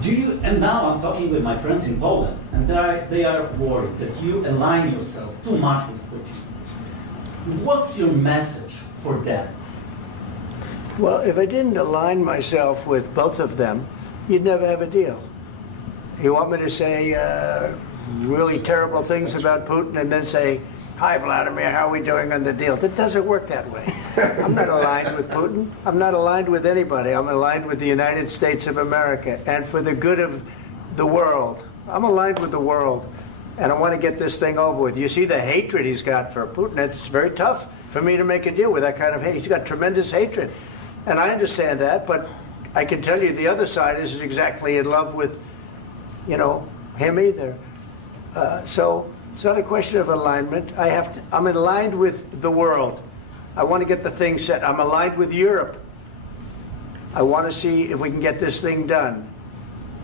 Do you, and now I'm talking with my friends in Poland, and they are worried that you align yourself too much with Putin. What's your message for them? Well, if I didn't align myself with both of them, you'd never have a deal. You want me to say really terrible things about Putin and then say, "Hi, Vladimir, how are we doing on the deal?" That doesn't work that way. I'm not aligned with Putin. I'm not aligned with anybody. I'm aligned with the United States of America and for the good of the world. I'm aligned with the world, and I want to get this thing over with. You see the hatred he's got for Putin. It's very tough for me to make a deal with that kind of hate. He's got tremendous hatred, and I understand that, but I can tell you the other side isn't exactly in love with, him either. So it's not a question of alignment. I'm aligned with the world. I want to get the thing set. I'm aligned with Europe. I want to see if we can get this thing done.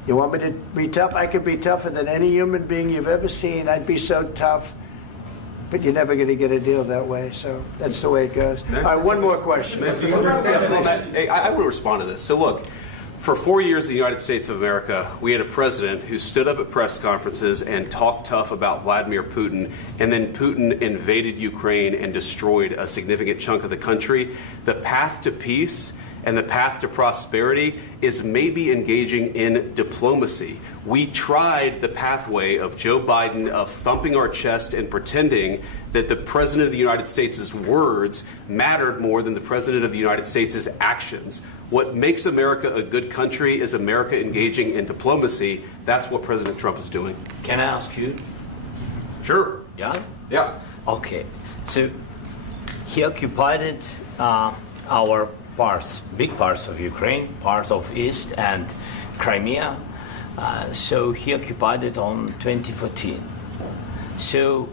You want me to be tough? I could be tougher than any human being you've ever seen. I'd be so tough. But you're never going to get a deal that way. So that's the way it goes. All right, one more question. Hey, I will respond to this. So look, for 4 years in the United States of America, we had a president who stood up at press conferences and talked tough about Vladimir Putin, and then Putin invaded Ukraine and destroyed a significant chunk of the country. The path to peace and the path to prosperity is maybe engaging in diplomacy. We tried the pathway of Joe Biden of thumping our chest and pretending that the President of the United States' words mattered more than the President of the United States' actions. What makes America a good country is America engaging in diplomacy. That's what President Trump is doing. Can I ask you? Sure. Yeah? Yeah. Okay. So he occupied our parts, big parts of Ukraine, part of East and Crimea. So he occupied it on 2014. So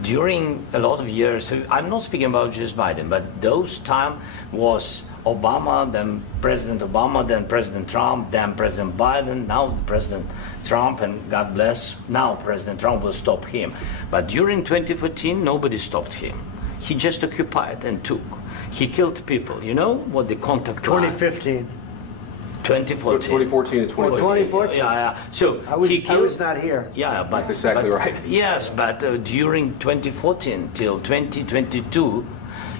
during a lot of years, so I'm not speaking about just Biden, but those time was Obama, then President Obama, then President Trump, then President Biden, now President Trump, and God bless, now President Trump will stop him. But during 2014, nobody stopped him. He just occupied and took. He killed people. You know what the contact line? 2015. 2014 2014. and 2014. 2014. Yeah. So I was not here. Yeah, but That's exactly right. Yes, but during 2014 till 2022,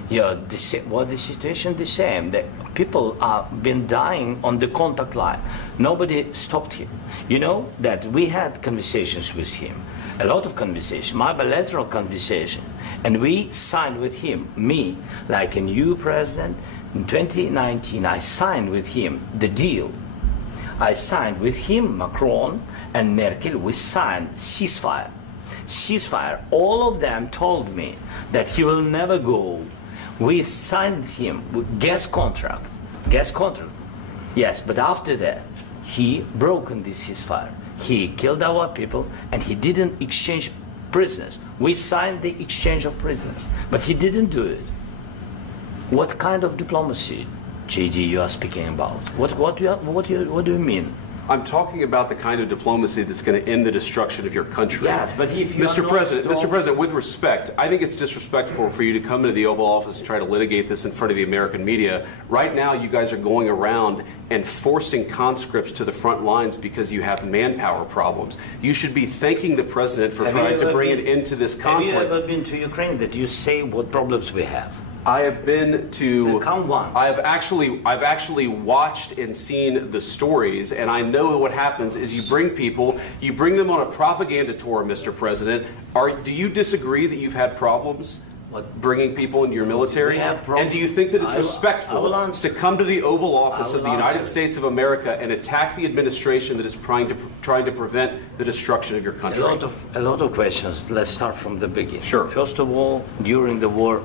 the situation the same. The people have been dying on the contact line. Nobody stopped him. You know that we had conversations with him, a lot of conversation, my bilateral conversation, and we signed with him, me, like a new president. In 2019, I signed with him the deal. I signed with him, Macron and Merkel, we signed ceasefire. Ceasefire. All of them told me that he will never go. We signed with him with gas contract. Gas contract. Yes, but after that, he broken this ceasefire. He killed our people and he didn't exchange prisoners. We signed the exchange of prisoners, but he didn't do it. What kind of diplomacy, JD, you are speaking about? What do you mean? I'm talking about the kind of diplomacy that's going to end the destruction of your country. Yes, but if you Mr. President, with respect, I think it's disrespectful for you to come into the Oval Office and try to litigate this in front of the American media. Right now, you guys are going around and forcing conscripts to the front lines because you have manpower problems. You should be thanking the President for trying to bring an end to this conflict. Have you ever been to Ukraine that you say what problems we have? I have been to. Come once. I've actually watched and seen the stories, and I know what happens is you bring them on a propaganda tour, Mr. President. Do you disagree that you've had problems bringing people into your military? And do you think that it's respectful to come to the Oval Office of the United States of America and attack the administration that is trying to prevent the destruction of your country? A lot of questions. Let's start from the beginning. Sure. First of all, during the war,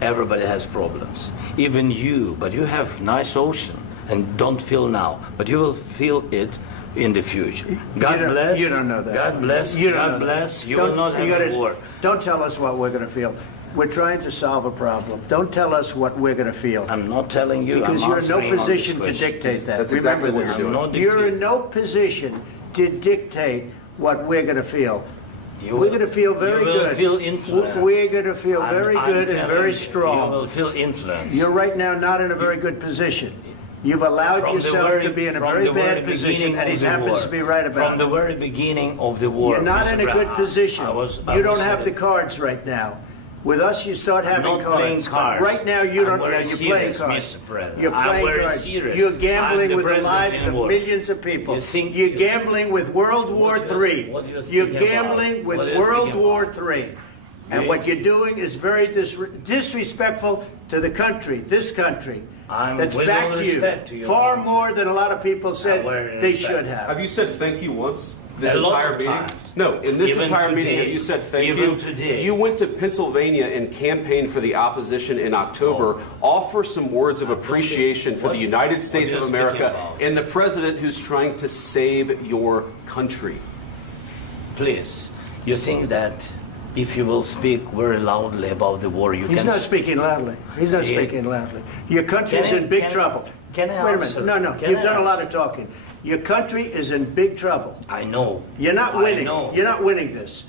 everybody has problems, even you, but you have nice ocean and don't feel now, but you will feel it in the future. God bless. You don't know that. God bless. God bless. You will not have a war. Don't tell us what we're going to feel. We're trying to solve a problem. Don't tell us what we're going to feel. I'm not telling you. Because you're in no position to dictate that. That's exactly what you're doing. You're in no position to dictate what we're going to feel. We're going to feel very good. You will feel influence. We're going to feel very good and very strong. You will feel influence. You're right now not in a very good position. You've allowed From the yourself very- to be in a from very the very bad position, beginning and he of the happens war. to be right about From the it. very beginning of the war. You're not Mr. in a good Brown, position. I You don't was have the cards right now. With us, you start having not playing cards. cards. Right now, you I'm don't. very You're playing serious, cards. Mr. President. You're I'm playing very cards. serious. You're I'm gambling the with the president lives in of war. millions of people. You think- You're gambling with World War What do you- III. what do you You're think about? gambling with What do you World think War about? III. And You- what you're doing is very disrespectful to the country, this country. I'm That's with back all to respect to you. your Far country. more than a lot of people said very they respect. should have. Have you said thank you once this A lot entire of meeting? times. No, in this Even entire meeting, today. have you said thank Even you? today. You went to Pennsylvania and campaigned for the opposition in October. Offer some words of appreciation for the United States what of are you speaking America about? and the president who's trying to save your country. Please, you think that if you will speak very loudly about the war, you He's can... not speaking loudly. He's not Yeah. speaking loudly. Your country's Can I- in big can- trouble. can I Wait a answer? minute. No, Can You've I done a lot answer? of talking. Your country is in big trouble. I know. You're not I winning. know. You're not winning this.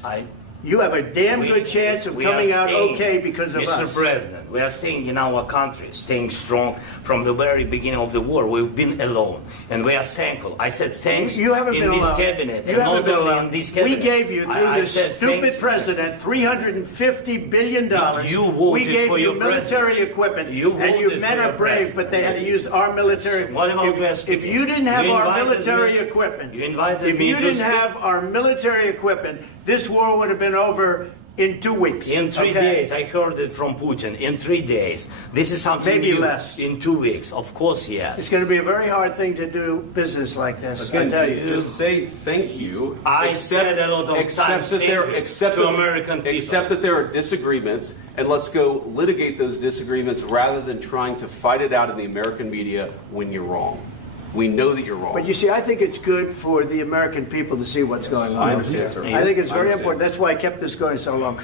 You have a damn good chance of we are coming out staying, okay because of Mr. us. President, we are staying in our country, staying strong from the very beginning of the war. We've been alone, and we are thankful. I said thanks You haven't in been this alone. cabinet, You and haven't not been only alone. in this We cabinet. gave you, through I this said stupid thank you. president, $350 billion. You voted we gave for you your military president. equipment, You and you voted men for are your brave, president. but they had to use our military. What about West If Indies? you didn't have You our invited military me- equipment, you invited if me you to didn't speak. have our military equipment, this war would have been over in 2 weeks. In 3 okay? days, I heard it from Putin. In 3 days, this is something Maybe new. less. In 2 weeks, of course, yes. It's going to be a very hard thing to do business like this. I Again, tell you. just say thank you. I said a lot of times thank you to American people. Accept that there are disagreements, and let's go litigate those disagreements rather than trying to fight it out in the American media when you're wrong. We know that you're wrong. But you see, I think it's good for the American people to see what's going on. I understand, sir. I think it's I very understand. important. That's why I kept this going so long.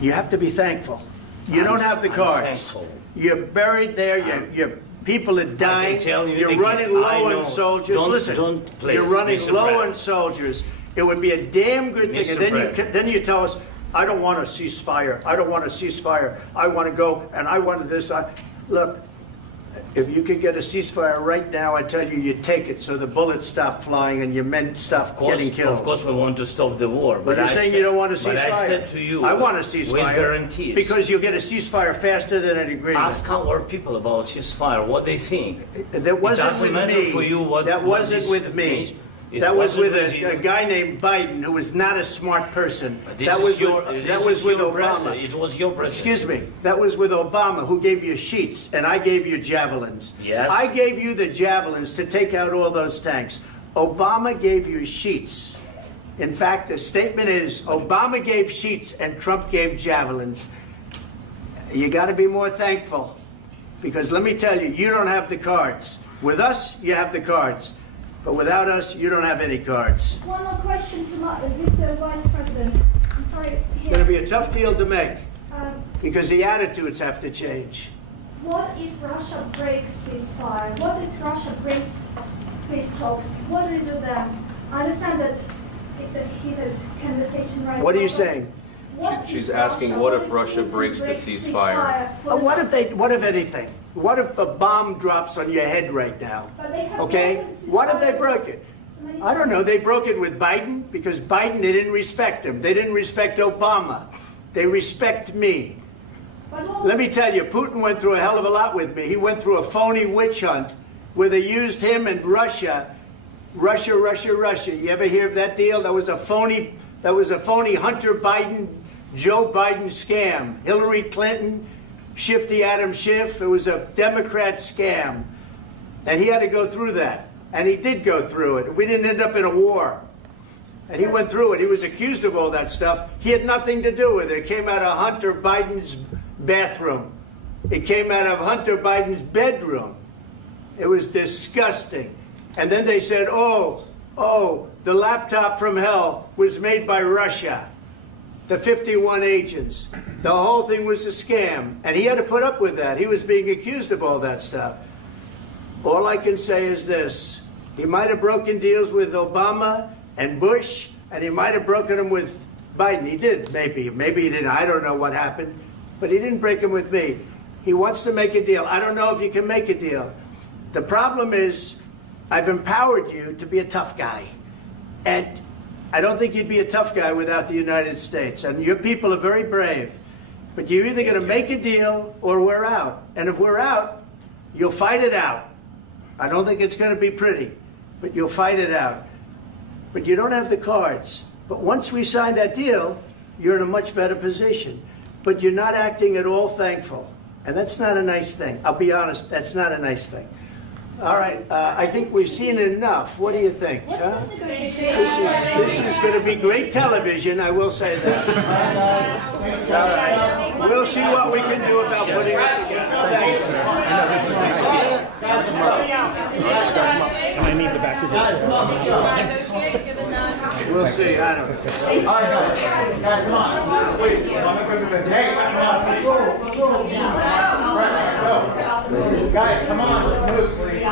You have to be thankful. You don't have the I'm cards. thankful. You're buried there. Your people are dying. tell you You're again, running I low know. on soldiers. Don't- Listen, don't please, you're running Mr. low President. on soldiers. It would be a damn good thing. Mr. And then President. then you tell us, I don't want a ceasefire. I don't want a ceasefire. I want to go and I want this. Look. If you could get a ceasefire right now, I tell you, you'd take it so the bullets stop flying and your men stop getting killed. Of course, we want to stop the war. But you're saying you don't want a ceasefire. But I said to you, I want a ceasefire. with guarantees. Because you'll get a ceasefire faster than an agreement. Ask our people about ceasefire, what they think. That wasn't doesn't with matter me. for you what- that what wasn't this with me. means. It That was wasn't with with you. a guy named Biden who was not a smart person. This That is was your, with, this that was is with your Obama. president. It was your president. Excuse me. That was with Obama, who gave you sheets, and I gave you javelins. Yes. I gave you the javelins to take out all those tanks. Obama gave you sheets. In fact, the statement is Obama gave sheets and Trump gave javelins. You got to be more thankful, because let me tell you, you don't have the cards. With us, you have the cards. But without us, you don't have any cards. One more question to Mr. Vice President. I'm sorry. It's going to be a tough deal to make, Um, because the attitudes have to change. what if Russia breaks ceasefire? What if Russia breaks peace talks? What do you do then? I understand that it's a heated conversation right now. What are you but saying? what if She's asking, what if Russia Putin breaks the breaks ceasefire? What if anything? What if a bomb drops on your head right now? But they have Okay? broken ceasefire What if they broke it? so many I don't know. They broke it with Biden because Biden, they didn't respect him. They didn't respect Obama. They respect me. But what- Let me tell you, Putin went through a hell of a lot with me. He went through a phony witch hunt where they used him and Russia. Russia. You ever hear of that deal? That was a phony Hunter Biden, Joe Biden scam. Hillary Clinton, Shifty Adam Schiff. It was a Democrat scam. And he had to go through that. And he did go through it. We didn't end up in a war. And he went through it. He was accused of all that stuff. He had nothing to do with it. It came out of Hunter Biden's bathroom. It came out of Hunter Biden's bedroom. It was disgusting. And then they said, oh, the laptop from hell was made by Russia. The 51 agents. The whole thing was a scam. And he had to put up with that. He was being accused of all that stuff. All I can say is this. He might have broken deals with Obama and Bush, and he might have broken them with Biden. He did, maybe. Maybe he didn't. I don't know what happened. But he didn't break them with me. He wants to make a deal. I don't know if you can make a deal. The problem is I've empowered you to be a tough guy. And I don't think you'd be a tough guy without the United States. And your people are very brave. But you're either going to make a deal or we're out. And if we're out, you'll fight it out. I don't think it's going to be pretty, but you'll fight it out. But you don't have the cards. But once we sign that deal, you're in a much better position. But you're not acting at all thankful. And that's not a nice thing. I'll be honest, that's not a nice thing. All right, I think we've seen enough. What do you think? What's huh? this negotiation? This is going to be great television, I will say that. All right. We'll see what we can do about putting it together. Thank you, sir. I know this is and I need the back of this. We'll see, I don't know. All right, guys, come on. Wait, hey, let's go. Guys, come on, let's move, please.